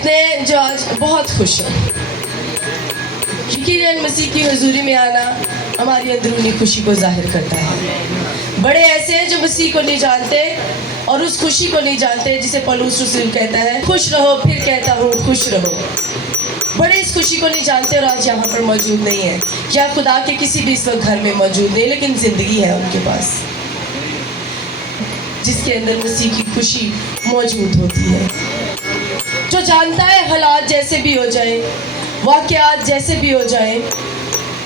कितने हैं जो आज बहुत खुश हैं? यकीनन मसीह की हुजूरी में आना हमारी अंदरूनी खुशी को जाहिर करता है। बड़े ऐसे हैं जो मसीह को नहीं जानते और उस खुशी को नहीं जानते जिसे पौलुस रसूल कहता है, खुश रहो, फिर कहता हूँ खुश रहो। बड़े इस खुशी को नहीं जानते और आज यहाँ पर मौजूद नहीं है, या खुदा के किसी भी इस वक्त घर में मौजूद नहीं, लेकिन ज़िंदगी है उनके पास जिसके अंदर मसीह की खुशी मौजूद होती है। जो जानता है हालात जैसे भी हो जाए, वाक़यात जैसे भी हो जाए,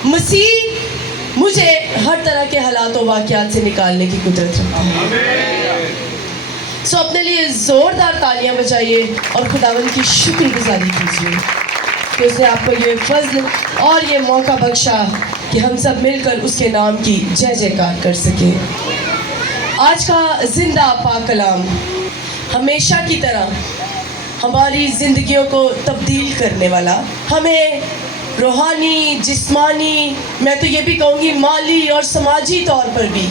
मसीह मुझे हर तरह के हालात और वाक़यात से निकालने की कुदरत रखता है। सो अपने लिए ज़ोरदार तालियां बजाइए और खुदावंद की शुक्रगुजारी कीजिए कि उसने आपको ये फज़ल और ये मौका बख्शा कि हम सब मिलकर उसके नाम की जय जयकार कर सकें। आज का जिंदा पाक कलाम हमेशा की तरह हमारी ज़िंदगियों को तब्दील करने वाला, हमें रूहानी, जिस्मानी, मैं तो ये भी कहूँगी माली और समाजी तौर पर भी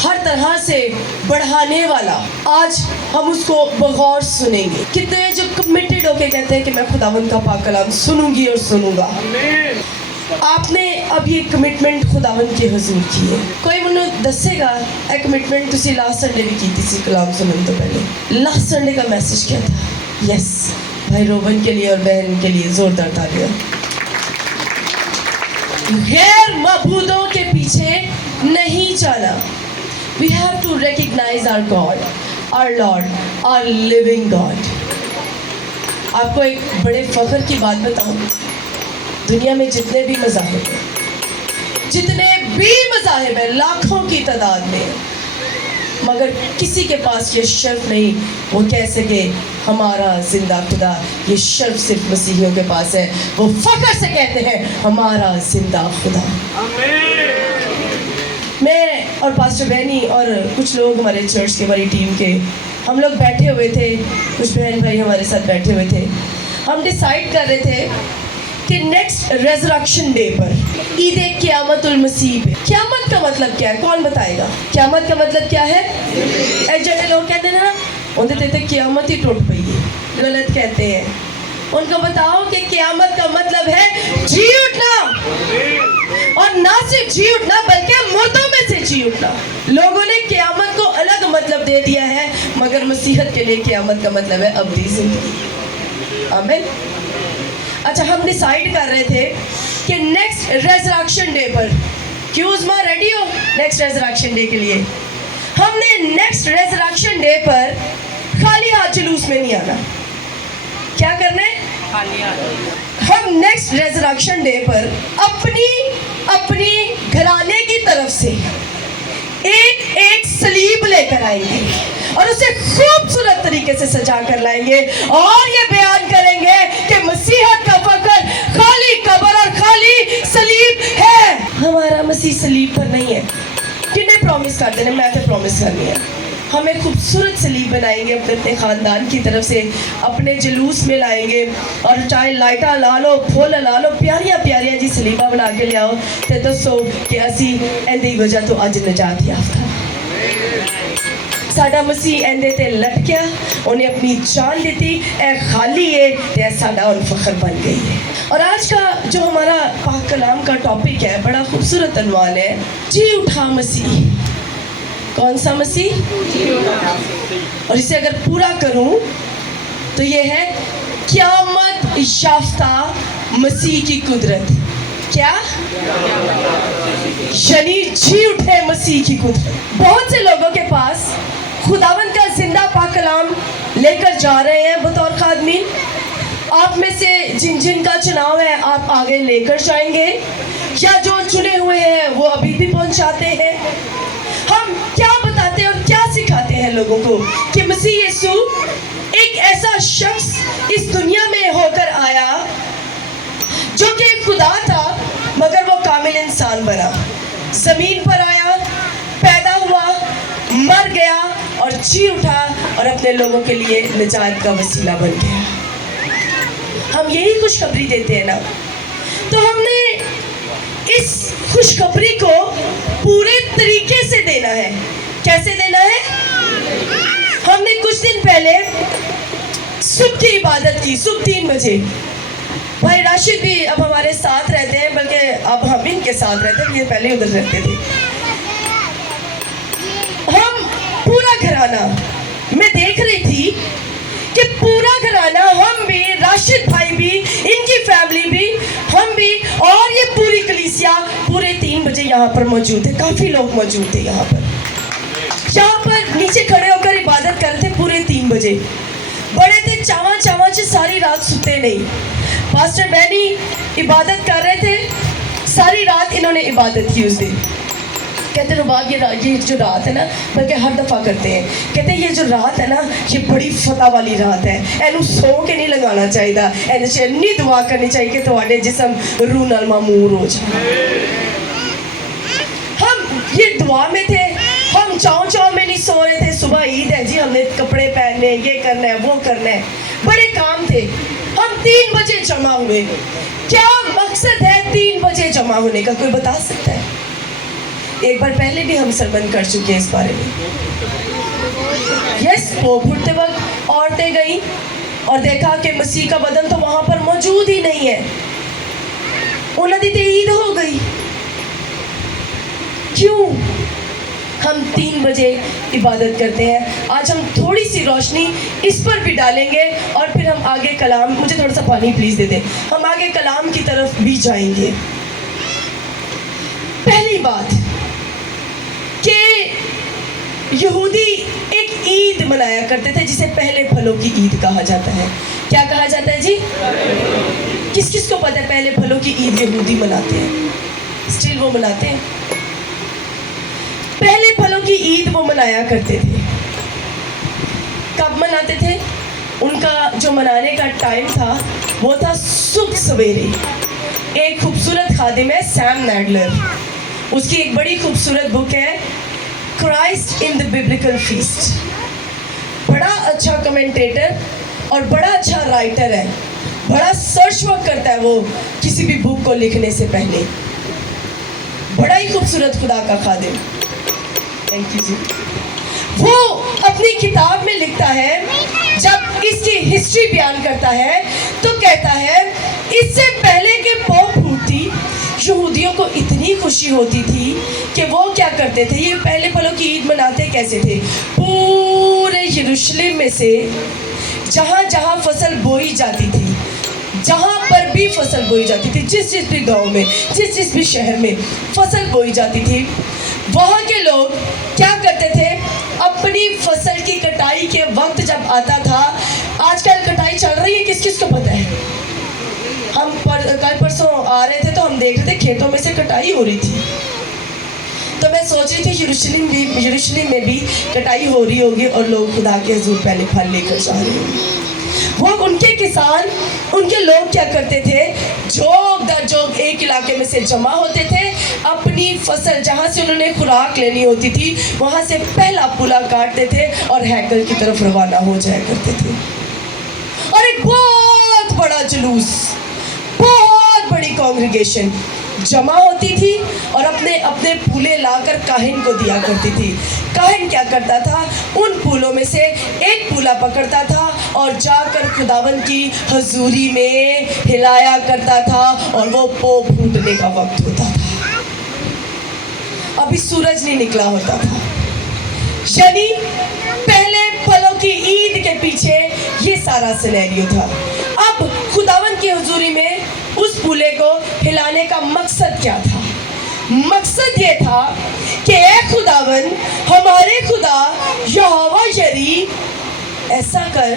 हर तरह से बढ़ाने वाला, आज हम उसको बगौर सुनेंगे। कितने जो कमिटेड होके कहते हैं कि मैं खुदावंद का पाक कलाम सुनूंगी और सुनूंगा। आपने अब ये कमिटमेंट खुदावंद के हुजूर की है। कोई मुझे दसेगा ए कमिटमेंट तुसी लास्ट संडे भी की थी कलाम सुनने तो पहले। लास्ट संडे का मैसेज क्या था? यस, भाई रोबन के लिए और बहन के लिए जोरदार तालियां। गैर मबूदों के पीछे नहीं जाना। We have to recognize our God, our Lord, our living God. आपको एक बड़े फख्र की बात बताऊं, दुनिया में जितने भी मज़ाहिब हैं, लाखों की तादाद में, मगर किसी के पास ये शर्फ नहीं वो कह सके हमारा जिंदा खुदा। ये शर्फ सिर्फ मसीहियों के पास है। वो फख्र से कहते हैं हमारा जिंदा खुदा। मैं और पास्टर बहनी और कुछ लोग हमारे चर्च के, हमारी टीम के, हम लोग बैठे हुए थे, कुछ बहन भाई हमारे साथ बैठे हुए थे। हम डिसाइड कर रहे थे कि नेक्स्ट रेज़रेक्शन डे पर, ईद क़यामतुल मसीह पे, क़यामत का मतलब क्या है? कौन बताएगा? क़यामत का मतलब क्या है? ऐसे लोग कहते हैं ना, उनके ते क़यामत ही टूट पई है, गलत कहते हैं। उनको बताओ कि क़यामत का मतलब है जी उठना, और ना सिर्फ जी उठना बल्कि मुर्दों में से जी उठना। लोगों ने क़यामत को अलग मतलब दे दिया है, मगर मसीहत के लिए क़यामत का मतलब है अबदी ज़िंदगी। आमीन। अच्छा, हम डिसाइड कर रहे थे कि नेक्स्ट रेज़रेक्शन डे पर, क्यों उस्मा रेडी हो नेक्स्ट रेज़रेक्शन डे के लिए? हमने नेक्स्ट रेज़रेक्शन डे पर खाली हाथ जुलूस में नहीं आना। क्या करना है? खाली हाथ। हम नेक्स्ट रेज़रेक्शन डे पर अपनी घराने की तरफ से एक सलीब लेकर आएंगे और उसे खूबसूरत तरीके से सजा कर लाएंगे और ये बयान करेंगे कि मसीहत का फख्र खाली कब्र और खाली सलीब है। हमारा मसीह सलीब पर नहीं है। किन्हें प्रॉमिस कर देने? मैं तो प्रॉमिस करनी है। हम एक खूबसूरत सलीब बनाएंगे अपने ख़ानदान की तरफ से, अपने जुलूस में लाएंगे, और चाहे लाइटा ला लो, फुल ला लो, प्यारियां प्यारियां जी सलीबा बना के ले आओ ते दसो कि असी एंदी वजह तो अज नजात याफ्ता। साडा मसीह एंदे ते लटकिया, उन्हें अपनी जान दी, ए खाली है ते साडा उन फख्र बन गई है। और आज का जो हमारा पाक कलाम का टॉपिक है, बड़ा खूबसूरत अनवान है, जी उठा मसीह। कौन सा मसीह? और इसे अगर पूरा करूं तो ये है क़यामत याफ्ता मसीह की कुदरत। क्या? यानी जी उठे मसीह की कुदरत। बहुत से लोगों के पास खुदावंद का जिंदा पाक कलाम लेकर जा रहे हैं बतौर खादमीन। आप में से जिन का चुनाव है आप आगे लेकर जाएंगे, या जो चुने हुए हैं वो अभी भी पहुंचाते हैं। हम क्या बताते हैं और क्या सिखाते हैं लोगों को कि मसीह यीशु एक ऐसा शख्स इस दुनिया में होकर आया जो कि खुदा था मगर वो कामिल इंसान बना, जमीन पर आया, पैदा हुआ, मर गया और जी उठा और अपने लोगों के लिए निजात का वसीला बन गया। हम यही खुशखबरी देते हैं ना, तो हमने इस खुशखबरी को पूरे तरीके से देना है। कैसे देना है? हमने कुछ दिन पहले صبح کی عبادت کی، صبح 3 بجے. بھائی راشد بھی اب ہمارے ساتھ رہتے ہیں، بلکہ اب ہم ان کے ساتھ رہتے ہیں، یہ پہلے ادھر رہتے تھے. ہم پورا گھرانہ، میں دیکھ رہی تھی کہ پورا گھرانہ، ہم بھی، راشد بھائی بھی، ان کی فیملی بھی، ہم بھی، اور یہ پوری کلیسیا پورے 3 بجے یہاں پر موجود تھے. کافی لوگ موجود تھے یہاں پر نیچے کھڑے ہو کر عبادت کر رہے تھے پورے 3 بجے. بڑے تھے چاواں چاواں سے ساری رات سوتے نہیں. پاسٹر بینی عبادت کر رہے تھے، ساری رات انہوں نے عبادت کی اس دن. کہتے ہیں رباب یہ جو رات ہے نا، بلکہ ہر دفعہ کرتے ہیں، کہتے ہیں یہ جو رات ہے نا، یہ بڑی فتح والی رات ہے. اینو سو کے نہیں لگانا چاہیے، اینو سے انی دعا کرنی چاہیے کہ تواڈے جسم روح نال معمور ہو جائے. ہم یہ دعا میں تھے، ہم چاؤں میں نہیں سو رہے تھے. صبح عید ہے جی، ہم نے کپڑے پہننے، یہ کرنا ہے وہ کرنا ہے، بڑے کام تھے. ہم 3 بجے جمع ہوئے. کیا مقصد ہے 3 بجے جمع ہونے کا، کوئی بتا سکتا ہے؟ ایک بار پہلے بھی ہم سرمن کر چکے ہیں اس بارے میں. یس، وہ گھٹتے وقت عورتیں گئیں اور دیکھا کہ مسیح کا بدن تو وہاں پر موجود ہی نہیں ہے. انہوں نے عید ہو گئی. کیوں؟ ہم 3 بجے عبادت کرتے ہیں. آج ہم تھوڑی سی روشنی اس پر بھی ڈالیں گے اور پھر ہم آگے کلام، مجھے تھوڑا سا پانی پلیز دے دیں، ہم آگے کلام کی طرف بھی جائیں گے. پہلی بات کہ یہودی ایک عید منایا کرتے تھے جسے پہلے پھلوں کی عید کہا جاتا ہے. کیا کہا جاتا ہے جی؟ کس کس کو پتہ ہے پہلے پھلوں کی عید یہودی مناتے ہیں؟ اسٹل وہ مناتے ہیں. پہلے پھلوں کی عید وہ منایا کرتے تھے. کب مناتے تھے؟ ان کا جو منانے کا ٹائم تھا وہ تھا صبح سویرے. ایک خوبصورت خادم ہے سیم نیڈلر، اس کی ایک بڑی خوبصورت بک ہے کرائسٹ ان دی ببلیکل فیسٹ. بڑا اچھا کمنٹیٹر اور بڑا اچھا رائٹر ہے، بڑا سرچ ورک کرتا ہے وہ کسی بھی بک کو لکھنے سے پہلے. بڑا ہی خوبصورت خدا کا خادم. تھینک یو جی. وہ اپنی کتاب میں لکھتا ہے، جب اس کی ہسٹری بیان کرتا ہے تو کہتا ہے اس سے پہلے کہ پوپ پھوٹتی یہودیوں کو اتنی خوشی ہوتی تھی کہ وہ کیا کرتے تھے، یہ پہلے پھلوں کی عید مناتے کیسے تھے؟ پورے یروشلم میں سے جہاں جہاں فصل بوئی جاتی تھی، جہاں پر بھی فصل بوئی جاتی تھی، جس بھی گاؤں میں، جس بھی شہر میں فصل بوئی جاتی تھی، وہاں کے لوگ کیا کرتے تھے؟ اپنی فصل کی کٹائی کے وقت جب آتا تھا، آج کل کٹائی چل رہی ہے، کس کس کو پتہ ہے؟ ہم کل پرسوں آ رہے تھے تو ہم دیکھ رہے تھے کھیتوں میں سے کٹائی ہو رہی تھی. تو میں سوچ رہی تھی یروشلم میں بھی کٹائی ہو رہی ہوگی اور لوگ خدا کے حضور پہلے پھل لے کر جا رہے ہوں گے. وہ ان کے کسان، ان کے لوگ کیا کرتے تھے؟ جوگ در جوگ ایک علاقے میں سے جمع ہوتے تھے، اپنی فصل جہاں سے انہوں نے خوراک لینی ہوتی تھی وہاں سے پہلا پولا کاٹتے تھے اور ہیکل کی طرف روانہ ہو جایا کرتے تھے. اور ایک بہت بڑا جلوس، بہت بڑی کانگریگیشن جمع ہوتی تھی اور اپنے پھولے لا کر کاہن کو دیا کرتی تھی. کاہن کیا کرتا تھا؟ ان پھولوں میں سے ایک پھولا پکڑتا تھا اور جا کر خداوند کی حضوری میں ہلایا کرتا تھا اور وہ پھوٹنے کا وقت ہوتا تھا. ابھی سورج نہیں نکلا ہوتا تھا. یعنی پہلے پھلوں کی عید کے پیچھے یہ سارا سینیریو تھا. اب خداوند کی حضوری میں اس پھولے کو ہلانے کا مقصد کیا تھا؟ مقصد یہ تھا کہ اے خداوند، ہمارے خدا یہوہ یری، ایسا کر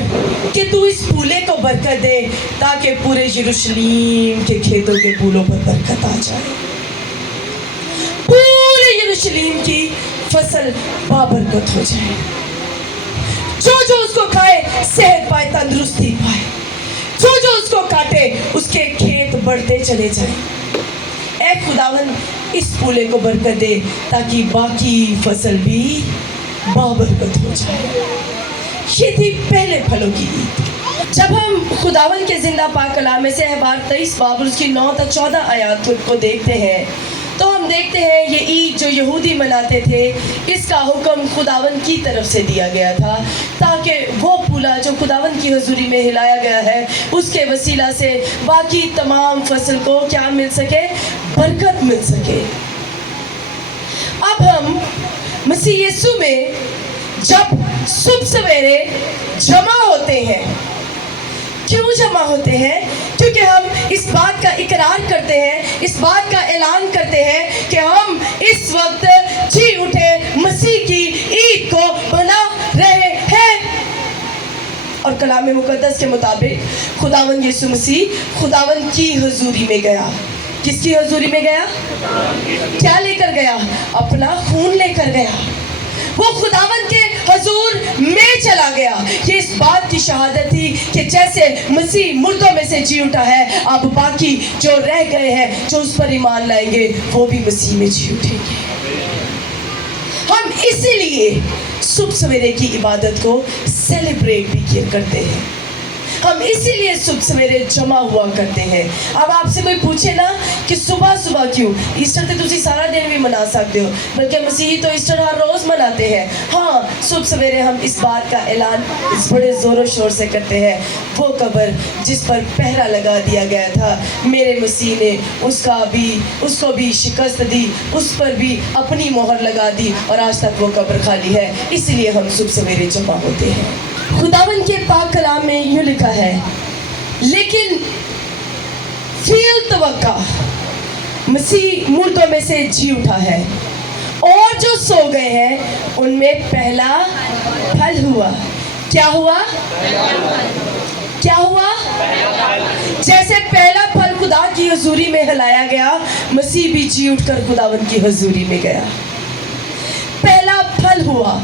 کہ تو اس پھولے کو برکت دے تاکہ پورے یروشلم کے کھیتوں کے پھولوں پر برکت آ جائے، پورے یروشلم کی فصل بابرکت ہو جائے، جو اس کو کھائے صحت پائے، تندرستی پائے، جو اس کو کاٹے اس کے کھیت بڑھتے چلے جائیں. اے خداوند اس پھولے کو برکت دے تاکہ باقی فصل بھی بابرکت ہو جائے. یہ تھی پہلے پھلوں کی عید. جب ہم خداوند کے زندہ پاک کلام میں سے احبار 23 باب اس کی 9 تا 14 آیات کو دیکھتے ہیں تو ہم دیکھتے ہیں یہ عید جو یہودی مناتے تھے اس کا حکم خداوند کی طرف سے دیا گیا تھا تاکہ وہ پھولا جو خداوند کی حضوری میں ہلایا گیا ہے اس کے وسیلہ سے باقی تمام فصل کو کیا مل سکے؟ برکت مل سکے۔ اب ہم مسیح یسوع میں جب صبح سویرے جمع ہوتے ہیں، کیوں جمع ہوتے ہیں؟ کیونکہ ہم اس بات کا اقرار کرتے ہیں، اس بات کا اعلان کرتے ہیں کہ ہم اس وقت جی اٹھے مسیح کی عید کو منا رہے ہیں۔ اور کلام مقدس کے مطابق خداوند یسوع مسیح خداوند کی حضوری میں گیا۔ کس کی حضوری میں گیا؟ کیا لے کر گیا؟ اپنا خون لے کر گیا۔ وہ خداوند کے حضور میں چلا گیا۔ یہ اس بات کی شہادت تھی کہ جیسے مسیح مردوں میں سے جی اٹھا ہے، اب باقی جو رہ گئے ہیں جو اس پر ایمان لائیں گے وہ بھی مسیح میں جی اٹھیں گے۔ ہم اسی لیے صبح سویرے کی عبادت کو سیلیبریٹ بھی کیا کرتے ہیں، ہم اسی لیے صبح سویرے جمع ہوا کرتے ہیں۔ اب آپ سے کوئی پوچھے نا کہ صبح صبح کیوں؟ ایسٹر تو تسی سارا دن بھی منا سکتے ہو، بلکہ مسیحی تو ایسٹر ہر روز مناتے ہیں۔ ہاں، صبح سویرے ہم اس بات کا اعلان اس بڑے زور و شور سے کرتے ہیں، وہ قبر جس پر پہرا لگا دیا گیا تھا، میرے مسیح نے اس کو بھی شکست دی، اس پر بھی اپنی مہر لگا دی، اور آج تک وہ قبر خالی ہے۔ اس لیے ہم صبح سویرے جمع ہوتے ہیں۔ خداوند کے پاک کلام میں یوں لکھا ہے، لیکن فی التوقع مسیح مردوں میں سے جی اٹھا ہے، اور جو سو گئے ہیں ان میں پہلا پھل ہوا۔ کیا ہوا؟ کیا ہوا؟ جیسے پہلا پھل خدا کی حضوری میں ہلایا گیا، مسیح بھی جی اٹھ کر خداوند کی حضوری میں گیا۔ پہلا پھل ہوا،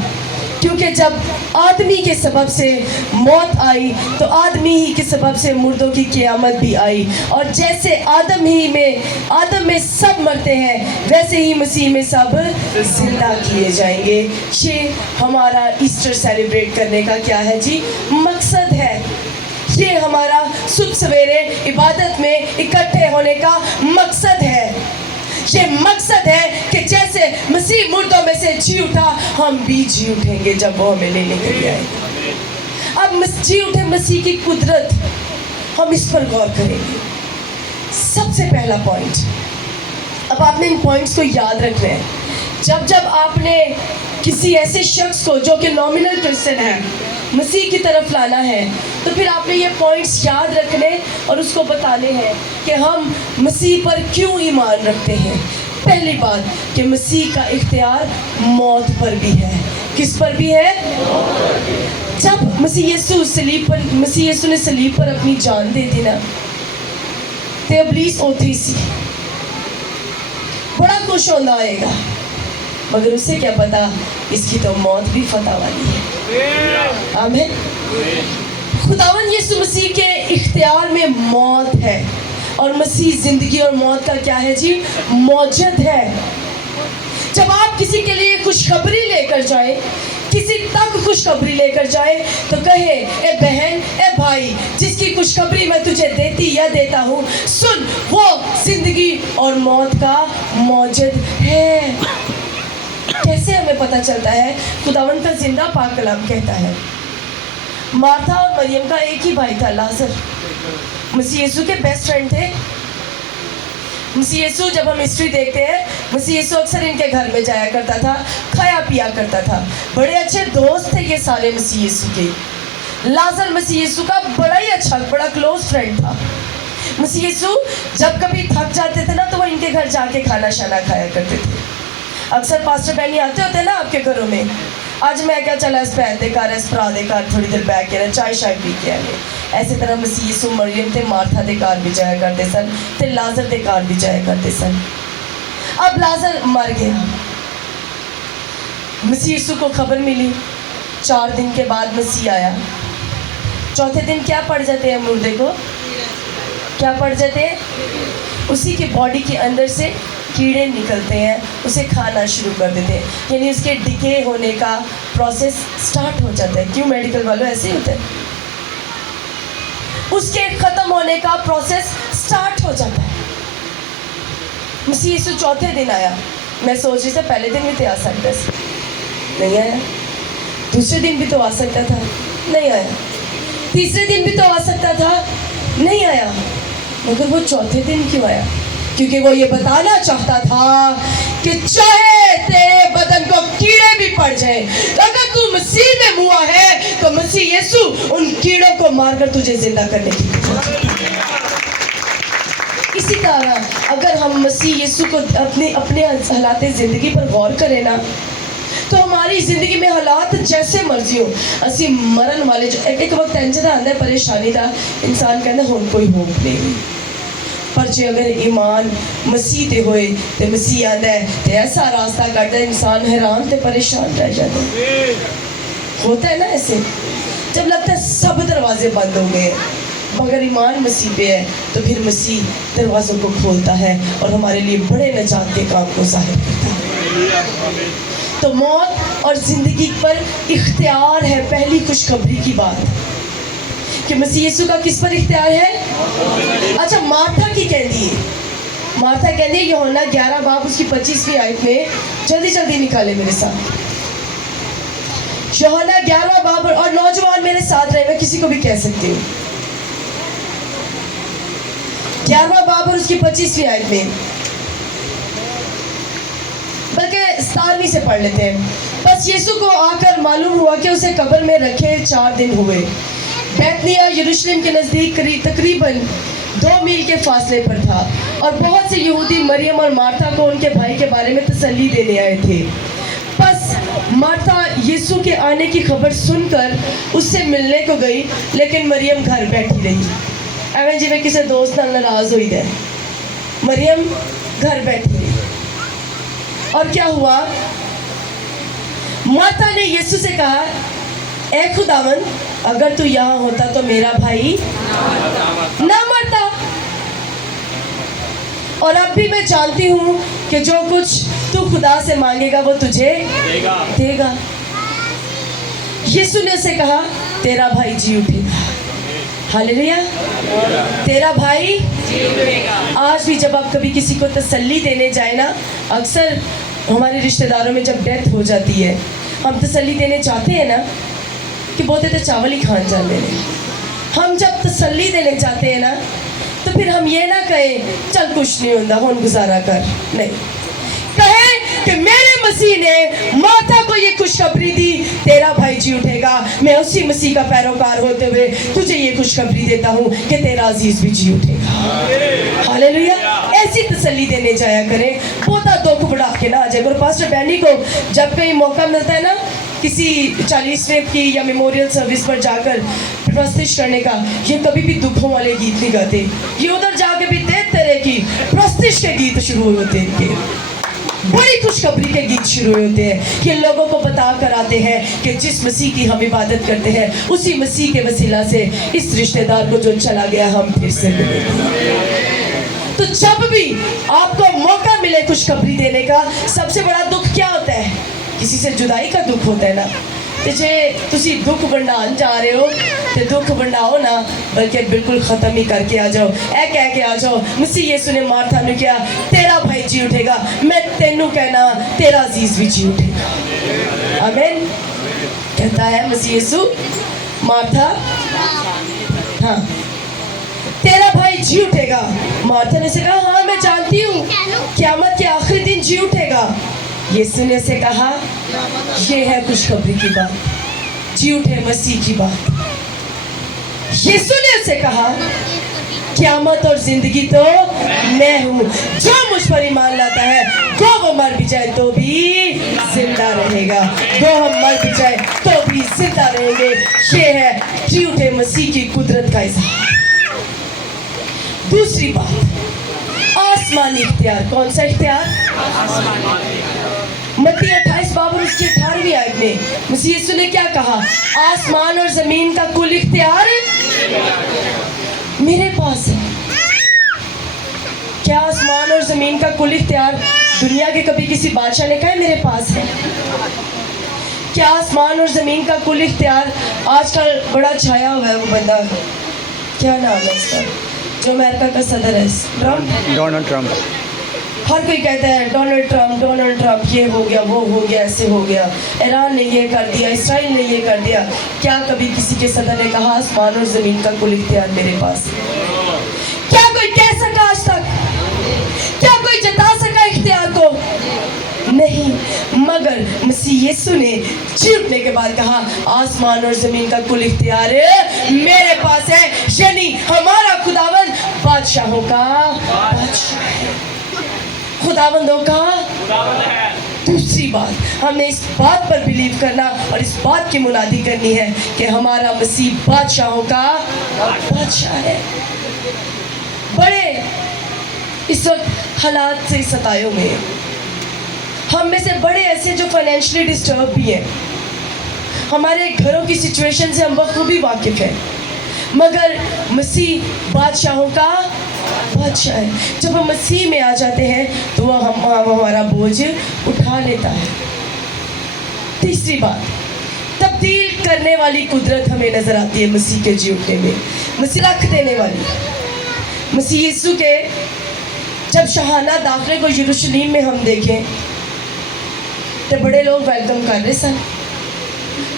کیونکہ جب آدمی کے سبب سے موت آئی تو آدمی ہی کے سبب سے مردوں کی قیامت بھی آئی، اور جیسے آدم میں سب مرتے ہیں ویسے ہی مسیح میں سب زندہ کیے جائیں گے۔ یہ ہمارا ایسٹر سیلیبریٹ کرنے کا کیا ہے جی؟ مقصد ہے۔ یہ ہمارا صبح سویرے عبادت میں اکٹھے ہونے کا مقصد ہے۔ یہ مقصد ہے کہ جیسے مسیح مردوں میں سے جی اٹھا، ہم بھی جی اٹھیں گے جب وہ ہمیں لینے کے لیے آئے گا۔ اب جی اٹھے مسیح کی قدرت، ہم اس پر غور کریں گے۔ سب سے پہلا پوائنٹ، اب آپ نے ان پوائنٹس کو یاد رکھنا ہے۔ جب آپ نے کسی ایسے شخص کو جو کہ نومینل کرسچن ہے مسیح کی طرف لانا ہے، تو پھر آپ نے یہ پوائنٹس یاد رکھنے اور اس کو بتانے ہیں کہ ہم مسیح پر کیوں ایمان رکھتے ہیں۔ پہلی بات کہ مسیح کا اختیار موت پر بھی ہے۔ کس پر بھی ہے؟ جب مسیح یسوع نے صلیب پر اپنی جان دے دی نا، تو ابلیس اوتھی سی بڑا خوش ہونا آئے گا، مگر اسے کیا پتا اس کی تو موت بھی فتح والی ہے۔ آمین۔ خداوند یسوع مسیح کے اختیار میں موت ہے، اور مسیح زندگی اور موت کا کیا ہے جی؟ موجد ہے۔ جب آپ کسی کے لیے خوشخبری لے کر جائیں، کسی تک خوشخبری لے کر جائے، تو کہے اے بہن، اے بھائی، جس کی خوشخبری میں تجھے دیتی یا دیتا ہوں، سن، وہ زندگی اور موت کا موجد ہے۔ کیسے ہمیں پتہ چلتا ہے؟ خداوند کا زندہ پاک کلام کہتا ہے، مارتھا اور مریم کا ایک ہی بھائی تھا، لازر۔ مسیح یسوع کے بیسٹ فرینڈ تھے۔ مسیح یسوع، جب ہم ہسٹری دیکھتے ہیں، مسیح یسوع اکثر ان کے گھر میں جایا کرتا تھا، کھایا پیا کرتا تھا، بڑے اچھے دوست تھے یہ سارے مسیح یسوع کے۔ لازر مسیح یسوع کا بڑا ہی اچھا، بڑا کلوز فرینڈ تھا۔ مسیح یسوع جب کبھی تھک جاتے تھے نا، تو وہ ان کے گھر جا کے کھانا شانا کھایا کرتے تھے۔ اکثر پاسٹر بہنی آتے ہوتے ہیں نا آپ کے گھروں میں، آج میں کیا چلا اس بہن دے کار، اس پرا دے کار تھوڑی دیر بیٹھ کے چائے شائے پی کے آئے۔ ایسے طرح مسیح یسوع مریم تے مارتھا دے کار بھی جایا کرتے سن، تے لازر دے کار بھی جایا کرتے سن۔ اب لازر مر گیا، مسیح یسوع کو خبر ملی، 4 دن کے بعد مسیح آیا۔ چوتھے دن کیا پڑ جاتے ہیں مردے کو؟ کیا پڑ جاتے ہیں؟ اسی کی باڈی کے اندر سے کیڑے نکلتے ہیں، اسے کھانا شروع کر دیتے ہیں، یعنی اس کے ڈکے ہونے کا پروسیس سٹارٹ ہو جاتا ہے۔ کیوں میڈیکل والوں ایسے ہی ہوتا ہے؟ اس کے ختم ہونے کا پروسیس سٹارٹ ہو جاتا ہے۔ मसीह यीशु चौथे दिन आया। मैं सोच रही थी पहले दिन भी तो आ सकता था, नहीं आया। दूसरे दिन भी तो आ सकता था, नहीं आया। तीसरे दिन भी तो आ सकता था, नहीं आया। मगर वो चौथे दिन क्यों आया? क्योंकि वो ये बताना चाहता था कि चाहे तेरे बदन को कीड़े भी पड़ जाए, अगर तू मसीह में हुआ है तो मसीह यीशु उन कीड़ों को मारकर तुझे जिंदा करने की। इसी तरह अगर हम मसीह यीशु को अपने हालात ज़िंदगी पर गौर करें ना, तो हमारी ज़िंदगी में हालात जैसे मर्जी हो, असी मरण वाले जो एक वक्त इंज आंदा परेशानी का इंसान कहता हुण कोई होप नहीं, पर जो अगर ईमान मसीह ते होए तो मसीह आंदा है तो ऐसा रास्ता काटता है, इंसान हैरान ते परेशान रह जाता है। होता है ना ऐसे, जब लगता है सब दरवाजे बंद हो गए, मगर ईमान मसीह पे है तो फिर मसीह दरवाज़ों को खोलता है और हमारे लिए बड़े नजात के काम को ज़ाहिर करता है। तो मौत और ज़िंदगी पर इख्तियार है। पहली खुशखबरी की बात कि मसीह यीशु का किस पर इख्तियार है? अच्छा, मार्था की कहती है, मार्था कहती है यूहन्ना 11 बाब उसकी 25वीं आयत में, जल्दी जल्दी निकाले मेरे साथ, यूहन्ना 11 बाब, और नौजवान मेरे साथ रहे, मैं किसी को भी कह सकती हूँ। 11वां बाब और उसकी 25वीं आयत में, बल्कि 17वीं से पढ़ लेते हैं। बस यीशु को आकर मालूम हुआ कि उसे कब्र में रखे 4 दिन हुए। बैतनिय्याह यरूशलेम के नज़दीक तकरीबन 2 मील के फासले पर था, और बहुत से यहूदी मरियम और मार्था को उनके भाई के बारे में तसल्ली देने आए थे। बस मार्था यीशु के आने की खबर सुनकर उससे मिलने को गई, लेकिन मरियम घर बैठी रही। एवं जिवें किसी दोस्त नाल नाराज हुई दे, मरियम घर बैठी रही। और क्या हुआ? माता ने यीशु से कहा, ए खुदावन, अगर तू यहाँ होता तो मेरा भाई ना मरता, और अब भी मैं जानती हूँ कि जो कुछ तू खुदा से मांगेगा वो तुझे देगा। यीशु ने उसे कहा, तेरा भाई जी उठेगा। हालेलुया, तेरा भाई जी उठेगा। आज भी जब आप कभी किसी को तसल्ली देने जाए ना, अक्सर हमारे रिश्तेदारों में जब डेथ हो जाती है, हम तसल्ली देने जाते हैं ना कि बोलते तो चावल ही खान जाते हैं। हम जब तसल्ली देने जाते हैं ना, तो फिर हम ये ना कहें चल कुछ नहीं होता हुन गुजारा कर, नहीं, कहें कि मेरे मसीह ने माता को ये खुशखबरी दी, तेरा भाई जी उठेगा। मैं उसी मसीह का पैरोकार होते हुए तुझे ये खुशखबरी देता हूँ कि तेरा अजीज भी जी उठेगा। हालेलुया, ऐसी तसल्ली देने जाया करें, बहुता दुख बढ़ा के ना आ जाए। और पास्टर बैनी को जब कहीं मौका मिलता है ना किसी 40वें की या मेमोरियल सर्विस पर जाकर प्रस्तुत करने का, ये कभी भी दुखों वाले गीत नहीं गाते, ये उधर जाके भी तरह की प्रस्तुत के गीत शुरू होते हैं, बड़ी खुशखबरी के गीत शुरू होते हैं कि लोगों को बता कर आते हैं कि जिस मसीह की हम इबादत करते हैं, उसी मसीह के वसीला से इस रिश्तेदार को जो चला गया हम फिर से मिलेंगे। तो जब भी आपको मौका मिले खुशखबरी देने का, सबसे बड़ा दुख क्या होता है? किसी से जुदाई का दुख होता है ना। तो जे तुसी दुख वंडान जा रहे हो तो दुख वंडाओ ना, बल्कि बिल्कुल ख़त्म ही करके आ जाओ। ऐ कह के आ जाओ, मसीह यीशु ने मार्था ने किया, तेरा भाई जी उठेगा, मैं तेनू कहना तेरा अजीज भी जी उठेगा। आमीन। कहता है मसीह यीशु, मार्था, हाँ तेरा भाई जी उठेगा। मार्था ने से कहा, हाँ मैं जानती हूँ क़यामत के आखिरी दिन जी उठेगा। यीशु ने से कहा, ये है खुशखबरी की बात, जी उठे मसीह की बात। यीशु ने उसे कहा, क़यामत और जिंदगी तो मैं हूँ, जो मुझ पर ईमान लाता है गो वो मर भी जाए तो भी जिंदा रहेगा, गो हम मर भी जाए तो भी जिंदा रहेंगे। ये है जी उठे मसीह की कुदरत का इज़हार। दूसरी बात, आसमानी इख्तियार। कौन सा इख्तियार? मत्ती 28 बाब और उसकी 18वीं आयत में मसीह यीशु ने क्या कहा? आसमान और जमीन का कुल इख्तियार मेरे पास है। क्या आसमान और जमीन का कुल इख्तियार दुनिया के कभी किसी बादशाह ने कहा है मेरे पास है? क्या आसमान और जमीन का कुल इख्तियार, आजकल बड़ा छाया हुआ है वो बंदा, क्या नाम है उसका, जो अमेरिका का सदर है, ट्रम्प, डोनाल्ड ट्रम्प। ہر کوئی کہتا ہے ڈونلڈ ٹرمپ یہ ہو گیا وہ ہو گیا ایسے ہو گیا، ایران نے یہ کر دیا، اسرائیل نے یہ کر دیا۔ کیا کبھی کسی کے صدر نے کہا آسمان اور زمین کا کل اختیار میرے پاس ہے؟ کیا کوئی کہہ سکا آج تک؟ کیا کوئی جتا سکا اختیار کو؟ نہیں، مگر مسیح یسو نے جی اٹھنے کے بعد کہا آسمان اور زمین کا کل اختیار میرے پاس ہے، یعنی ہمارا خداوند بادشاہوں کا بادشاہ ہے، خداوندوں کا ہے۔ دوسری بات، ہمیں اس بات پر بلیو کرنا اور اس بات کی منادی کرنی ہے کہ ہمارا مسیح بادشاہوں کا بادشاہ ہے۔ بڑے اس وقت حالات سے ستائے ہوئے ہیں، ہم میں سے بڑے ایسے جو فائنینشلی ڈسٹرب بھی ہیں، ہمارے گھروں کی سچویشن سے ہم بخوبی واقف ہیں، مگر مسیح بادشاہوں کا بادشاہ ہے۔ جب ہم مسیح میں آ جاتے ہیں تو وہ ہمارا بوجھ اٹھا لیتا ہے۔ تیسری بات، تبدیل کرنے والی قدرت ہمیں نظر آتی ہے مسیح کے جی اٹھنے میں، مسیح رکھ دینے والی۔ مسیح یسوع کے جب شاہانہ داخلے کو یروشلیم میں ہم دیکھیں تو بڑے لوگ ویلکم کر رہے سن،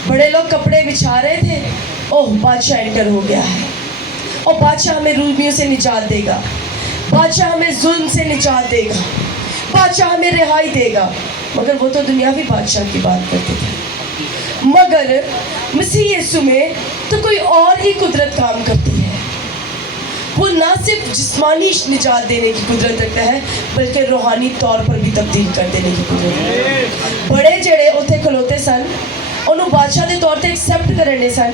بڑے لوگ کپڑے بچھا رہے تھے، اوہ بادشاہ انٹر ہو گیا ہے، اور بادشاہ ہمیں رومیوں سے نجات دے گا، بادشاہ ہمیں ظلم سے نجات دے گا، بادشاہ ہمیں رہائی دے گا۔ مگر وہ تو دنیاوی بادشاہ کی بات کرتے تھے، مگر مسیح یسوع میں تو کوئی اور ہی قدرت کام کرتی ہے۔ وہ نہ صرف جسمانی نجات دینے کی قدرت رکھتا ہے بلکہ روحانی طور پر بھی تبدیل کر دینے کی قدرت ہے۔ بڑے جڑے اتنے کھلوتے سن، انہوں بادشاہ دے طور تے ایکسیپٹ کرنے سن،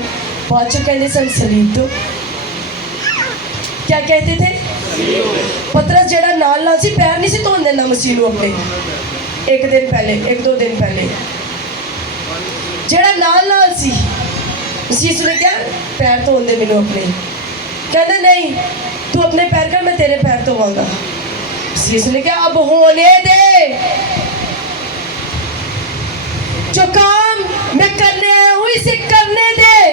بادشاہ کہتے سن سلیب دو۔ کیا کہتے تھے؟ پترس جڑا نال نال سی پیر نہیں سی دھون دینا مسیح نو اپنے، ایک دو دن پہلے جڑا نال نال سی، مسیح یسوع نے کیا پیر دھون دے مینوں اپنے، کہنا نہیں تو اپنے پیر کر میں تیرے پیر دھواں گا۔ مسیح یسوع نے کہا اب ہونے دے، جو کام میں کرنے آیا ہوں اسے کرنے دے۔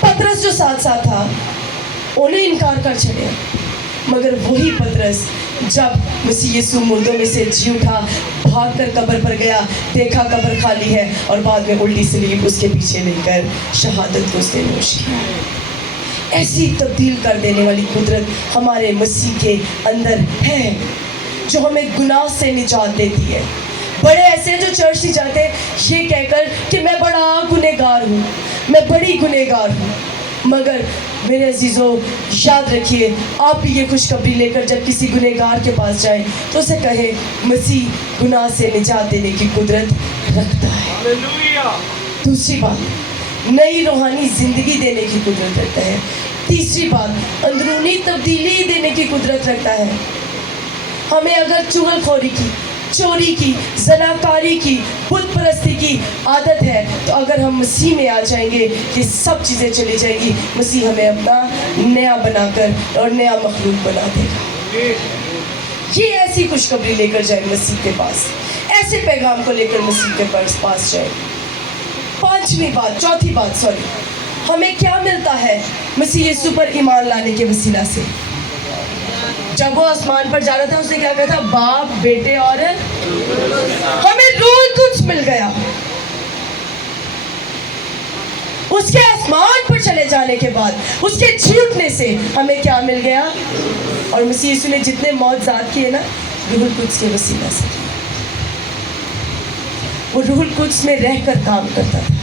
پترس جو ساتھ ساتھ تھا انہیں انکار کر چھڑے، مگر وہی پترس جب مسیح یسوع مردوں میں سے جی اٹھا، بھاگ کر قبر پر گیا، دیکھا قبر خالی ہے، اور بعد میں الٹی سلیب اس کے پیچھے لے کر شہادت کو اس نے نوش کیا۔ ایسی تبدیل کر دینے والی قدرت ہمارے مسیح کے اندر ہے جو ہمیں گناہ سے نجات دیتی ہے۔ بڑے ایسے جو چرچ نہیں جاتے یہ کہہ کر کہ میں بڑا گنہگار ہوں، میں بڑی گنہگار ہوں، مگر میرے عزیزوں یاد رکھیے آپ بھی یہ خوشخبری لے کر جب کسی گنہگار کے پاس جائیں تو اسے کہیں مسیح گناہ سے نجات دینے کی قدرت رکھتا ہے۔ دوسری بات، نئی روحانی زندگی دینے کی قدرت رکھتا ہے۔ تیسری بات، اندرونی تبدیلی دینے کی قدرت رکھتا ہے۔ ہمیں اگر چغل خوری کی، چوری کی، زناکاری کی، بت پرستی کی عادت ہے تو اگر ہم مسیح میں آ جائیں گے یہ سب چیزیں چلی جائیں گی، مسیح ہمیں اپنا نیا بنا کر اور نیا مخلوق بنا دے گا۔ یہ ایسی خوشخبری لے کر جائیں مسیح کے پاس، ایسے پیغام کو لے کر مسیح کے پاس جائیں۔ چوتھی بات ہمیں کیا ملتا ہے مسیح یسوع پر ایمان لانے کے وسیلہ سے؟ جب وہ آسمان پر جا رہا تھا اس نے کیا کہا تھا؟ باپ، بیٹے اور ہمیں روح القدس مل گیا۔ اس کے آسمان پر چلے جانے کے بعد، اس کے جی اٹھنے سے ہمیں کیا مل گیا؟ اور مسیح یسوع نے جتنے معجزات کیے نا روح القدس کے وسیلہ سے کیے۔ وہ روح القدس میں رہ کر کام کرتا تھا،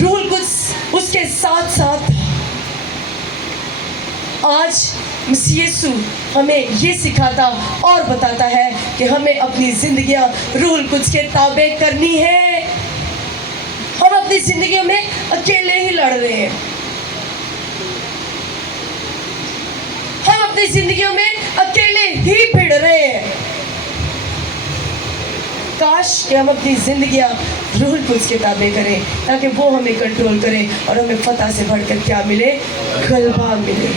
روح القدس اس کے ساتھ ساتھ تھا۔ آج مسیح یسوع ہمیں یہ سکھاتا اور بتاتا ہے کہ ہمیں اپنی زندگیاں روح القدس کے تابع کرنی ہے۔ ہم اپنی زندگیوں میں اکیلے ہی لڑ رہے ہیں، ہم اپنی زندگیوں میں اکیلے ہی بھڑ رہے ہیں۔ کاش کہ ہم اپنی زندگیاں روح القدس کے تابع کریں تاکہ وہ ہمیں کنٹرول کرے اور ہمیں فتح سے بڑھ کر کیا ملے؟ غلبہ ملے۔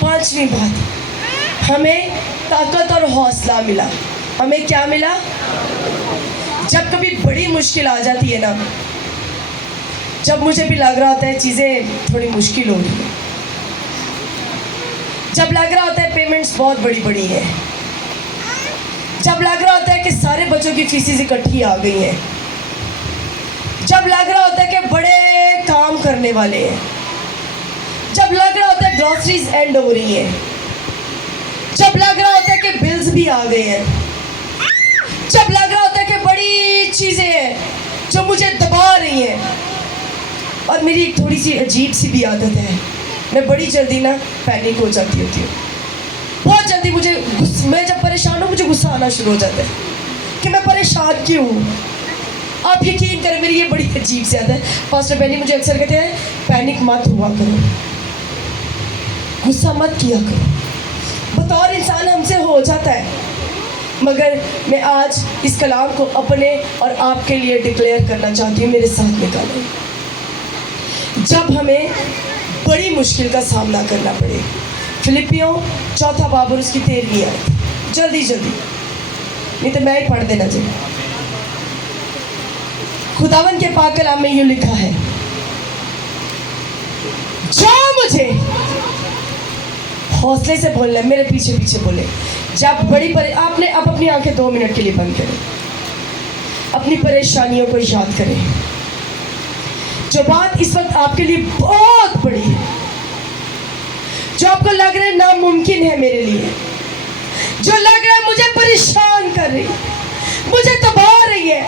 پانچویں بات، ہمیں طاقت اور حوصلہ ملا۔ ہمیں کیا ملا؟ جب کبھی بڑی مشکل آ جاتی ہے نا، جب مجھے بھی لگ رہا ہوتا ہے چیزیں تھوڑی مشکل ہو رہی ہیں، जब लग रहा होता है पेमेंट्स बहुत बड़ी बड़ी हैं, जब लग रहा होता है कि सारे बच्चों की फीसें इकट्ठी आ गई हैं, जब लग रहा होता है कि बड़े काम करने वाले हैं, जब लग रहा होता है ग्रॉसरीज एंड हो रही हैं, जब लग रहा होता है कि बिल्स भी आ गए हैं, जब लग रहा होता है कि बड़ी चीज़ें हैं जो मुझे दबा रही हैं। और मेरी एक थोड़ी सी अजीब सी भी आदत है, मैं बड़ी जल्दी ना पैनिक हो जाती होती हूँ, बहुत जल्दी मैं जब परेशान हूँ मुझे गुस्सा आना शुरू हो जाता है कि मैं परेशान क्यों हूँ। आप यकीन करें मेरी ये बड़ी अजीब सी आदत है। पास्टर बेनी मुझे अक्सर कहते हैं पैनिक मत हुआ करो, गुस्सा मत किया करो, बतौर इंसान हमसे हो जाता है, मगर मैं आज इस कलाम को अपने और आपके लिए डिक्लेयर करना चाहती हूँ। मेरे साथ निकालें। जब हमें बड़ी मुश्किल का सामना करना पड़े, फिलिपियों 4 बाब और उसकी 13वीं आयत, जल्दी जल्दी, नहीं तो मैं ही पढ़ देना चाहिए। खुदावन के पाक कलाम में यूं लिखा है, जो मुझे, हौसले से बोलना, मेरे पीछे पीछे बोले, जब बड़ी आपने अब अपनी आंखें 2 मिनट के लिए बंद करें, अपनी परेशानियों को याद करें। जो बात इस वक्त आपके लिए बहुत बड़ी है, जो आपको लग रहा है नामुमकिन है मेरे लिए, जो लग रहा है मुझे परेशान कर रही, मुझे दबा रही है,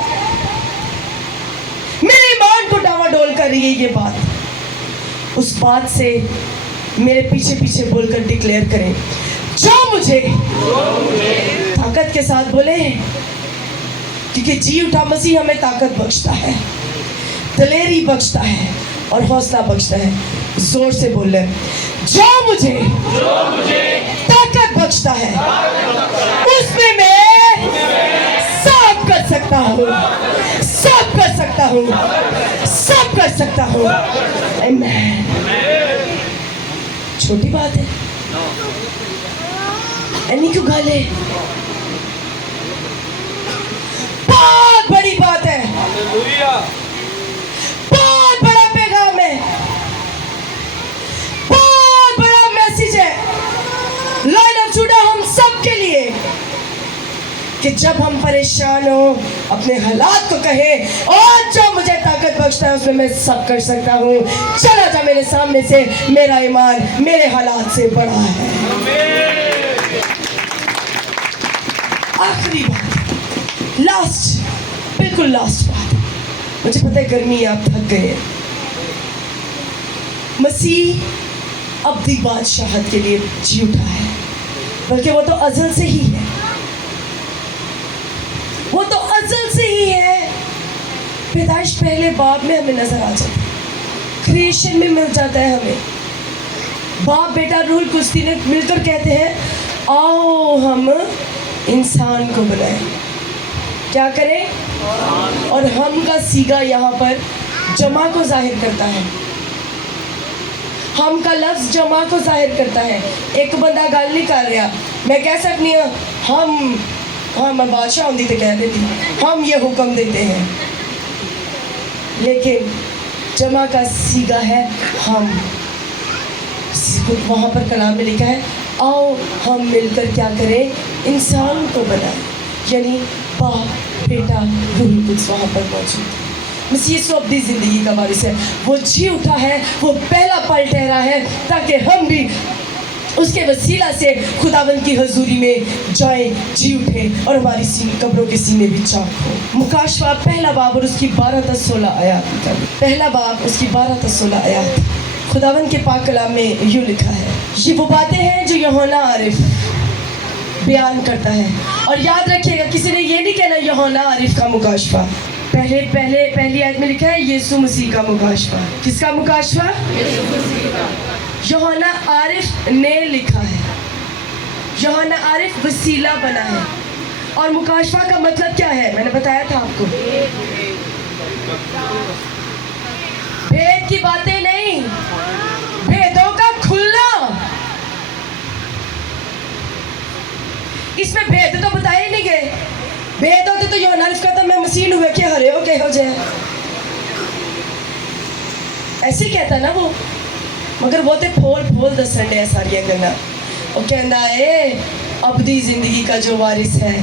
मेरे ईमान को डावाडोल कर रही है ये बात, उस बात से मेरे पीछे पीछे बोलकर डिक्लेयर करें, जो मुझे ताकत के साथ बोले, क्योंकि जी उठा मसीह हमें ताकत बख्शता है, दलेरी बख्शता है और हौसला बख्शता है। जोर से बोल ले, जो मुझे ताकत बख्शता है उसमें मैं सब कर सकता हूँ, सब कर सकता हूँ, सब कर सकता हूँ। आमीन। छोटी बात है, यानी क्यों गाले, बहुत बड़ी बात है, बहुत बड़ा पैगाम है, बहुत बड़ा मैसेज है लाइन ऑफ जुड़ा हम सब के लिए, कि जब हम परेशान हो अपने हालात को कहें, और जो मुझे ताकत बख्शता है उसमें मैं सब कर सकता हूँ। चला जा मेरे सामने से, मेरा ईमान मेरे हालात से बड़ा है। आखिरी बात, लास्ट, बिल्कुल लास्ट बात, मुझे पता है गर्मी आप थक गए हैं, मसीह अब्दी बादशाहत के लिए जी उठा है, बल्कि वो तो अज़ल से ही है, वो तो अज़ल से ही है। पैदाइश पहले बाब में हमें नजर आ जाता है, क्रिएशन में मिल जाता है हमें। बाप बेटा रूह कुछ दिन मिलकर कहते हैं, आओ हम इंसान को बनाएं, क्या करें, और हम का सीगा यहाँ पर जमा को जाहिर करता है, हम का लफ्ज़ जमा को जाहिर करता है। एक बंदा गल नहीं कर रहा, मैं कह सकती हूँ हाँ मैं बादशाह होती तो कह देती हम ये हुक्म देते हैं, लेकिन जमा का सीगा है हम। वहाँ पर कलाम में लिखा है, आओ हम मिलकर क्या करें, इंसान को बनाएं, यानी बाप बेटा रूह कुद्स वहाँ पर मौजूद है। मसीह यीशु अपनी ज़िंदगी का वारिस है, वो जी उठा है, वो पहला पल ठहरा है ताकि हम भी उसके वसीला से खुदावंद की हजूरी में जाएं, जी उठें और हमारी कब्रों के सीने भी चाक हो। मुकाशवा पहला बाब और उसकी 12-16 आयात, पहला बाब उसकी 12-16 आयात, खुदावंद के पाक कलाम में यूँ लिखा है, ये वो बातें हैं जो यूहन्ना आरिफ बयान करता है। और याद रखिएगा, किसी ने ये नहीं कहना यूहन्ना आरिफ का मुकाशवा, पहली आयत में लिखा है यीशु मसीह का मुकाशवा। किसका मुकाशवा? यूहन्ना आरिफ ने लिखा है, यूहन्ना आरिफ वसीला बना है। और मुकाशवा का मतलब क्या है, मैंने बताया था आपको, भेद की बातें नहीं, भेदों का खुलना। इसमें भेद तो बताए नहीं गए, भेद होते तो यूहन्ना आरिफ का तो मैं मसीह हुए कि हरे हो कहो जाए, ऐसे कहता ना वो, मगर वो तो फोल दसन डे सारिया गल्लां। وہ कहता है अबदी ज़िंदगी का जो वारिस है,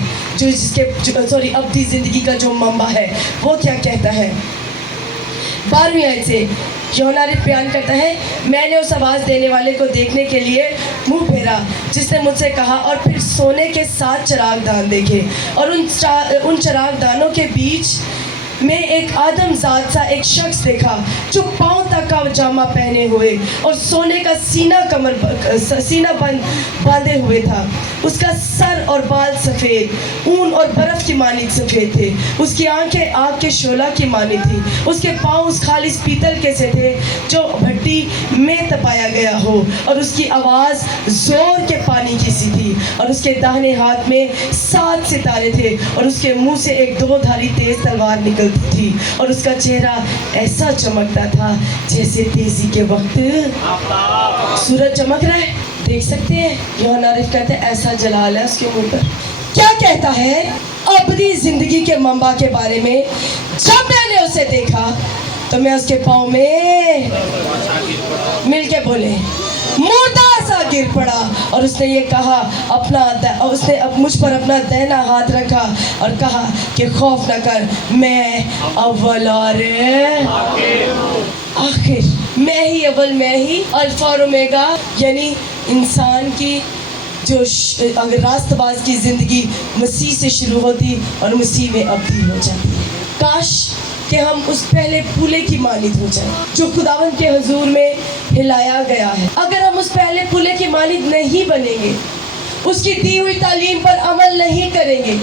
अबदी ज़िंदगी का जो मंबा है, वो क्या कहता है। 12वीं आयत से यूहन्ना आरिफ बयान करता है, मैंने उस आवाज़ देने वाले को देखने के लिए मुंह फेरा जिसने मुझसे कहा, और फिर सोने के 7 चरागदान देखे, और उन चरागदानों के बीच में एक आदमजात सा एक शख्स देखा जो पाँव तक का जामा पहने हुए और सोने का सीना बांधे हुए था। उसका सर और बाल सफ़ेद ऊन और बर्फ़ की मानित सफ़ेद थे। उसकी आंखें आग के शोला की मानित थी। उसके पाँव उस खालिस पीतल के से थे जो भट्टी में तपाया गया हो, और उसकी आवाज़ ज़ोर के पानी की सी थी, और उसके दाहिने हाथ में 7 सितारे थे, और उसके मुंह से एक 2-धारी तेज तलवार निकलती थी, और उसका चेहरा ऐसा चमकता था जैसे तेजी के वक्त सूरज चमक रहा है। देख सकते हैं, यूहन्ना आरिफ कहते हैं ऐसा जलाल है उसके मुंह पर। क्या कहता है अबदी जिंदगी के मंबा के बारे में। जब मैंने उसे देखा तो मैं उसके पाँव में मिलके बोले मुर्दा सा गिर पड़ा, और उसने ये कहा उसने मुझ पर अपना दाहिना हाथ रखा और कहा कि खौफ न कर, मैं अव्वल और आखिर, मैं ही अव्वल, मैं ही अल्फा और ओमेगा, यानी इंसान की जो अगर रास्तबाज की ज़िंदगी मसीह से शुरू होती और मसीह में अबदी हो जाती है। काश कि हम उस पहले पुले की मानित हो जाए जो खुदावंद के हुजूर में हिलाया गया है। अगर हम उस पहले पुले की मानित नहीं बनेंगे, उसकी दी हुई तालीम पर अमल नहीं करेंगे,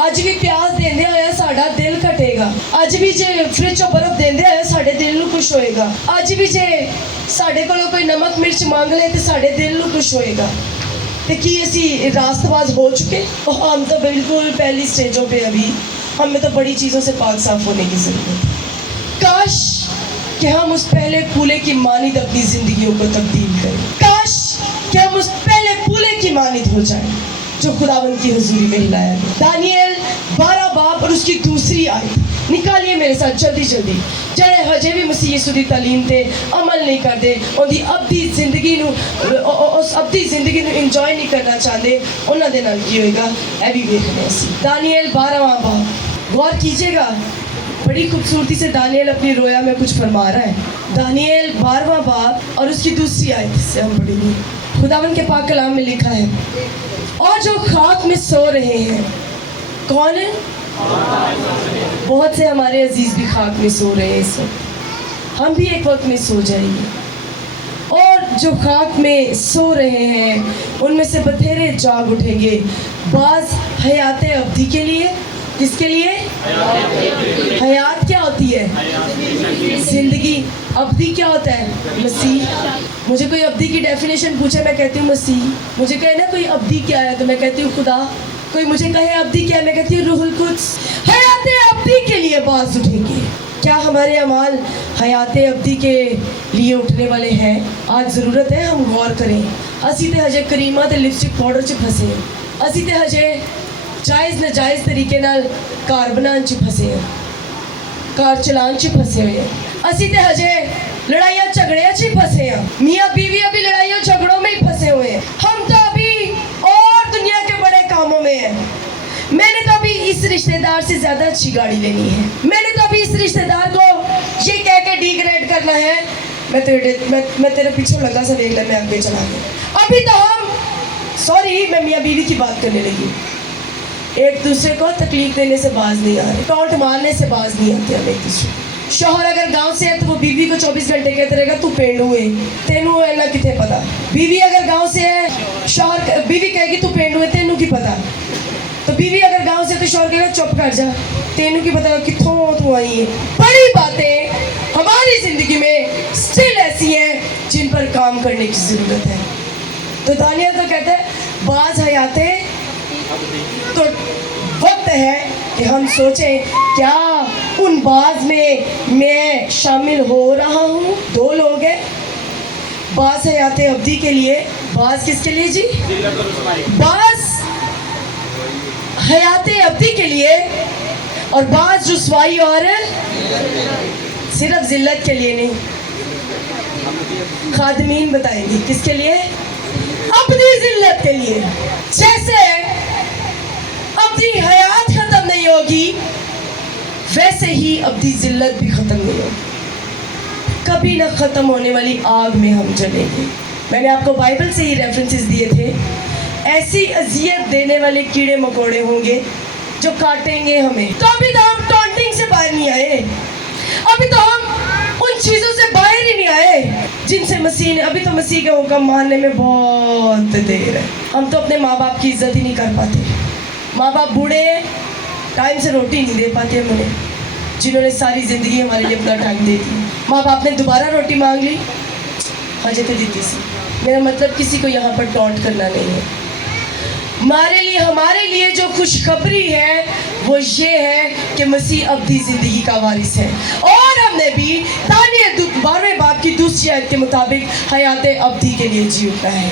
अज भी प्याज देंदे होया साड़ा दिल घटेगा, अज भी जे फ्रिज चो बर्फ देंदे होया साड़े दिल नूं कुछ होएगा, अज भी जे साड़े कोलों कोई नमक मिर्च मांग ले तो साड़े दिल नूं कुछ होएगा। तो कि असी रास्तबाज हो चुके? हम तो बिल्कुल पहली स्टेजों पे, अभी हमें तो बड़ी चीज़ों से पाक साफ होने की ज़रूरत है। काश कि हम उस पहले पुले की मानित अपनी ज़िंदगियों को तब्दील करें। काश कि हम उस पहले पुले की मानित हो जाएं जो खुदावंद की हुजूरी में हिलाया गया। दानियल 12 बाब और उसकी दूसरी आयत निकालिए मेरे साथ जल्दी जल्दी। जड़े हजे भी मसीह यीशु दी तालीम ते अमल नहीं करते, उनकी अबदी जिंदगी नू उस अबदी जिंदगी नू इंजॉय नहीं करना चाहते, उन्हां दे नाल की होएगा ए भी देखने असी। दानियल 12वां बाब, गौर कीजिएगा, बड़ी खूबसूरती से दानियल अपनी रोया में कुछ फरमा रहा है। दानियल 12वां बाब और उसकी दूसरी आयत से हम पढ़ेंगे। खुदावंद के पाक कलाम में लिखा है, और जो खाक में सो रहे हैं, कौन है? बहुत से हमारे अजीज भी खाक में सो रहे हैं इस वक्त, हम भी एक वक्त में सो जाएंगे। और जो खाक में सो रहे हैं उनमें से बथेरे जाग उठेंगे, बाज हयात अब्दी के लिए। किसके लिए? हयात क्या होती है? जिंदगी। अब्दी क्या होता है? मसीह। मुझे कोई अब्दी की डेफिनेशन पूछे, मैं कहती हूँ मसीह। मुझे कहे ना कोई अब्दी क्या है, तो मैं कहती हूँ खुदा। कोई मुझे कहे अब्दी क्या है, मैं कहती हूँ रूहुल कुद्स। हयात अब्दी के लिए बाज उठेंगे। क्या हमारे अमाल हयात अब्दी के लिए उठने वाले हैं? आज ज़रूरत है हम गौर करें। असी ते हजे करीमा ते लिपस्टिक पाउडर च फसे हैं, असी ते हजे जायज़ नाजायज़ तरीके नाल कार बनाने च फसे हैं, कार चलान च फसे हुए हैं, असी ते हजे लड़ाइयाँ झगड़ियाँ च फसे हैं, मियाँ बीवी अभी लड़ाइयों झगड़ों में ही फसे हुए हैं। हम तो अभी और दुनिया के बड़े कामों में हैं। मैंने तो अभी इस रिश्तेदार से ज़्यादा अच्छी गाड़ी लेनी है, मैंने तो अभी इस रिश्तेदार को ये कह के डिग्रेड करना है, मैं तेरे पीछे लगा सा देख ले, मैं आगे चला गया। अभी तो हम सॉरी मैं मियाँ बीवी की बात करने लगी, एक दूसरे को तकलीफ देने से बाज नहीं आ रहे, टॉन्ट मारने से बाज नहीं आते हम एक दूसरे। शौहर अगर गांव से है तो वो बीवी को 24 घंटे कहते रहेगा तू पेंडू है, तेनू है ना कितने पता। बीवी अगर गांव से है, शौहर बीवी कहेगी तू पेंडू है, तेनू की पता। तो बीवी अगर गांव से तो शौहर कहेगा चुप कर जा, तेनू की पता कितों तू आई है। बड़ी बातें हमारी जिंदगी में स्टिल ऐसी हैं जिन पर काम करने की जरूरत है। तो दानियल तो कहते हैं बाज हयाते, तो वक्त है कि हम सोचें क्या उन बाज में मैं शामिल हो रहा हूँ। 2 लोग हैं, बाज हयात अब्दी के लिए, बाज किसके लिए जी? बाज हयात अब्दी के लिए, और बाज रुसवाई और सिर्फ जिल्लत के लिए नहीं। खादमीन बताएंगी किसके लिए? अपनी जिल्लत के लिए। जैसे अपनी हयात खत्म नहीं होगी वैसे ही अपनी जिल्लत भी खत्म नहीं होगी। कभी ना खत्म होने वाली आग में हम जलेंगे। मैंने आपको बाइबल से ही रेफरेंसेस दिए थे। ऐसी अजियत देने वाले कीड़े मकोड़े होंगे जो काटेंगे हमें। तो अभी तो हम टॉन्टिंग से बाहर नहीं आए, अभी तो हम उन चीजों से बाहर ही नहीं आए जिनसे मसीह ने, अभी तो मसीह के हुक्म मानने में बहुत देर है। हम तो अपने माँ बाप की इज्जत ही नहीं कर पाते। माँ बाप बूढ़े हैं, टाइम से रोटी नहीं दे पाते हमें, जिन्होंने सारी जिंदगी हमारे लिए अपना टाइम दे दी। माँ बाप ने दोबारा रोटी मांग ली, हजरत दी सी। मेरा मतलब किसी को यहाँ पर टॉन्ट करना नहीं है। हमारे लिए जो खुशखबरी है वो ये है कि मसीह अब्दी जिंदगी का वारिस है, और हमने भी दानियल 12वें बाब की दूसरी आयत के मुताबिक हयात अब्दी के लिए जी उठना है।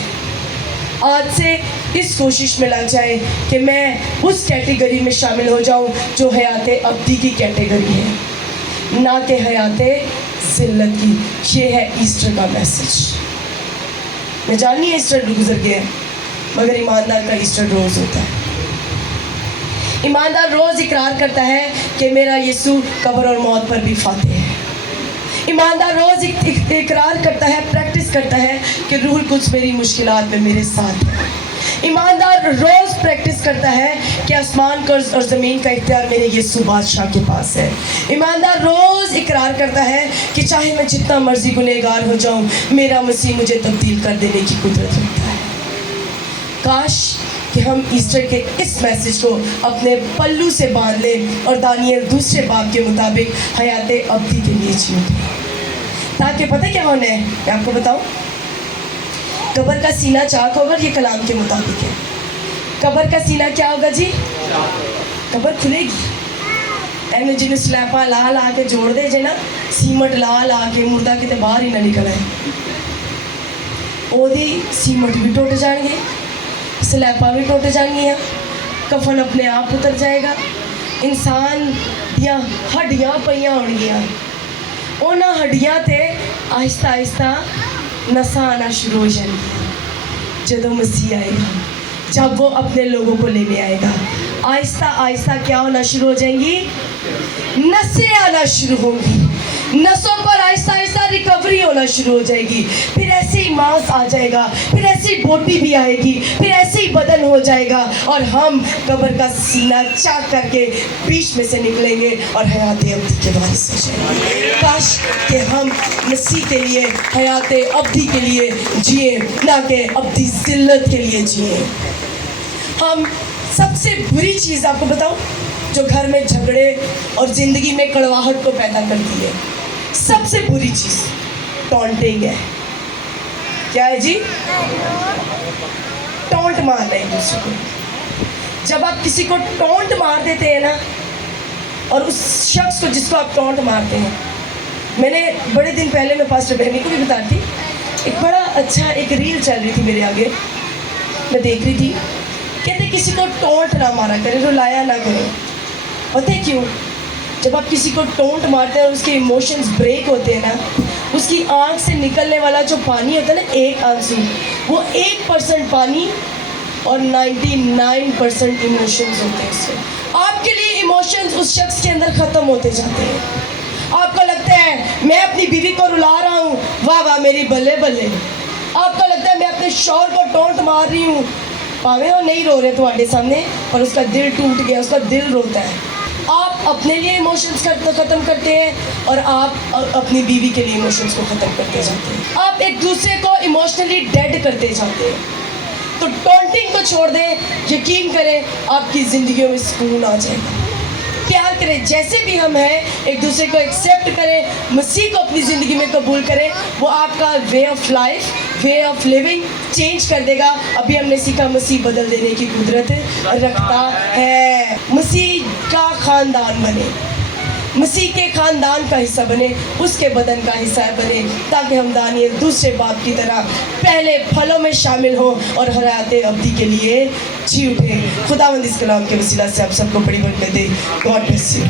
आज से इस कोशिश में लग जाए कि मैं उस कैटेगरी में शामिल हो जाऊं जो हयात अब्दी की कैटेगरी है, ना कि हयात जिल्लत की। ये है ईस्टर का मैसेज। मैं जाननी है ईस्टर गुजर गया है, मगर ईमानदार का ईस्टर रोज़ होता है। ईमानदार रोज़ इकरार करता है कि मेरा यीशु कब्र और मौत पर भी फातेह है। ईमानदार रोज़ इकरार करता है, प्रैक्टिस करता है कि रूहुल कुद्स मेरी मुश्किलात में मेरे साथ है। ईमानदार रोज़ प्रैक्टिस करता है कि आसमान का और ज़मीन का इख्तियार मेरे यीशु बादशाह के पास है। ईमानदार रोज़ इकरार करता है कि चाहे मैं जितना मर्जी गुनहगार हो जाऊं, मेरा मसीह मुझे तब्दील कर देने की कुदरत रखता है। काश कि हम ईस्टर के इस मैसेज को अपने पल्लू से बांध लें और दानियल 2 बाब के मुताबिक हयात अब्दी के लिए जिएं, ताकि पता क्या होना है, मैं आपको बताऊं। कब्र का सीना चाक होगा, ये कलाम के मुताबिक है। कब्र का सीना क्या होगा जी? कब्र खुलेगी। एन जिन्हें स्लैपा ला ला के जोड़ दे जे ना, सीमट ला ला के मुर्दा किते बाहर ही ना निकल आए, ओदी सीमट भी टुट जाएंगे, स्लैपा भी टुट जाएंगियां, कफन अपने आप उतर जाएगा, इंसान दियां हड्डियां पईयां होणगियां, उन्हां हड्डियां ते आहिस्ता आहिस्ता नसां आना शुरू हो जाएंगी। जब मसीह आएगा, जब वो अपने लोगों को लेने आएगा, आहिस्ता आहिस्ता क्या होना शुरू हो जाएंगी? नसें आना शुरू होंगी, नसों पर आहिस्ता आहिस्ता रिकवरी होना शुरू हो जाएगी। फिर ऐसे ही मांस आ जाएगा, फिर ऐसी बोटी भी आएगी, फिर ऐसे ही बदन हो जाएगा, और हम कब्र का सीना चाक करके बीच में से निकलेंगे और हयात अब्दी के वारिस हो जाएंगे। काश कि हम मसीह के लिए, हयात अब्दी के लिए जिए, ना कि अब्दी जिल्लत के लिए जिए। हम सबसे बुरी चीज़ आपको बताऊं जो घर में झगड़े और ज़िंदगी में कड़वाहट को पैदा करती है, सबसे बुरी चीज़ टॉन्टिंग है। क्या है जी? टॉन्ट मारना एक दूसरे को। जब आप किसी को टॉन्ट मार देते हैं ना, और उस शख्स को जिसको आप टॉन्ट मारते हैं, मैंने बड़े दिन पहले मैं पास्टर बहनी को भी बताती, एक बड़ा अच्छा एक रील चल रही थी मेरे आगे, मैं देख रही थी, कहते किसी को टोंट ना मारा करें, रुलाया ना करें। पता है क्यों? जब आप किसी को टोंट मारते हैं और उसके इमोशंस ब्रेक होते हैं ना, उसकी आँख से निकलने वाला जो पानी होता है ना, एक आंसू, वो 1% पानी और 99% इमोशंस होते हैं उससे। आपके लिए इमोशंस उस शख्स के अंदर ख़त्म होते जाते हैं। आपको लगता है मैं अपनी बीवी को रुला रहा हूँ, वाह वाह मेरी बल्ले बल्ले। आपको लगता है मैं अपने शौहर को टोंट मार रही हूँ, भावे वो नहीं रो रहे तुम्हारे सामने, पर उसका दिल टूट गया, उसका दिल रोता है। आप अपने लिए इमोशंस ख़त्म करते हैं और आप अपनी बीवी के लिए इमोशंस को ख़त्म करते जाते हैं। आप एक दूसरे को इमोशनली डेड करते जाते हैं। तो टॉन्टिंग को छोड़ दें, यकीन करें आपकी ज़िंदगियों में सुकून आ जाएगा। प्यार करें जैसे भी हम हैं, एक दूसरे को एक्सेप्ट करें, मसीह को अपनी ज़िंदगी में कबूल करें, वो आपका way of life, way of living change कर देगा। अभी हमने सीखा मसीह बदल देने की कुदरत रखता है। मसीह का ख़ानदान बने, मसीह के ख़ानदान का हिस्सा बने, उसके बदन का हिस्सा बने, ताकि हम दानियल 2 बाब की तरह पहले फलों में शामिल हों और हयात अब्दी के लिए जी उठें। खुदावंद इस कलाम के वसीला से आप सबको बड़ी बरकत दे। God bless you.